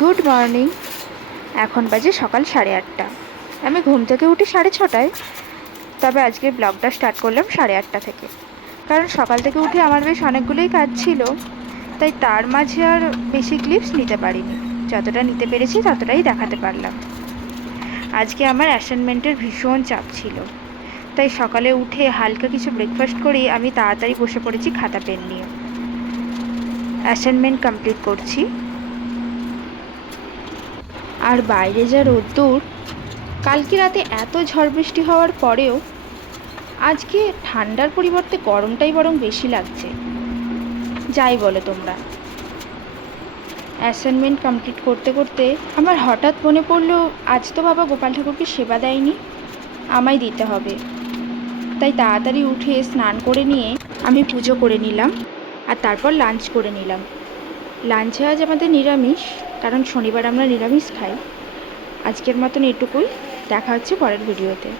Good morning. এখন বাজে সকাল 8:30। আমি ঘুম থেকে উঠি 6:30টায়। তবে আজকে ব্লগটা স্টার্ট করলাম 8:30 থেকে, কারণ সকাল থেকে উঠে আমার বেশ অনেকগুলোই কাজ ছিল। তাই তার মাঝে আর বেশি ক্লিপস নিতে পারিনি। যতটা নিতে পেরেছি ততটাই দেখাতে পারলাম। আজকে আমার অ্যাসাইনমেন্টের ভীষণ চাপ ছিল, তাই সকালে উঠে হালকা কিছু ব্রেকফাস্ট করেই আমি তাড়াতাড়ি বসে পড়েছি খাতা পেন নিয়ে। অ্যাসাইনমেন্ট কমপ্লিট করছি। আর বাইরে যা রোদ্দুর! কালকে রাতে এত ঝড় বৃষ্টি হওয়ার পরেও আজকে ঠান্ডার পরিবর্তে গরমটাই বরং বেশি লাগছে। যাই বলো তোমরা। অ্যাসাইনমেন্ট কমপ্লিট করতে করতে আমার হঠাৎ মনে পড়লো, আজ তো বাবা গোপাল ঠাকুরকে সেবা দেয়নি, আমায় দিতে হবে। তাই তাড়াতাড়ি উঠে স্নান করে নিয়ে আমি পুজো করে নিলাম, আর তারপর লাঞ্চ করে নিলাম। লাঞ্চে আজ আমাদের নিরামিষ, কারণ শনিবার আমরা নিরামিষ খাই। আজকের মতন এটুকুই। দেখা হচ্ছে পরের ভিডিওতে।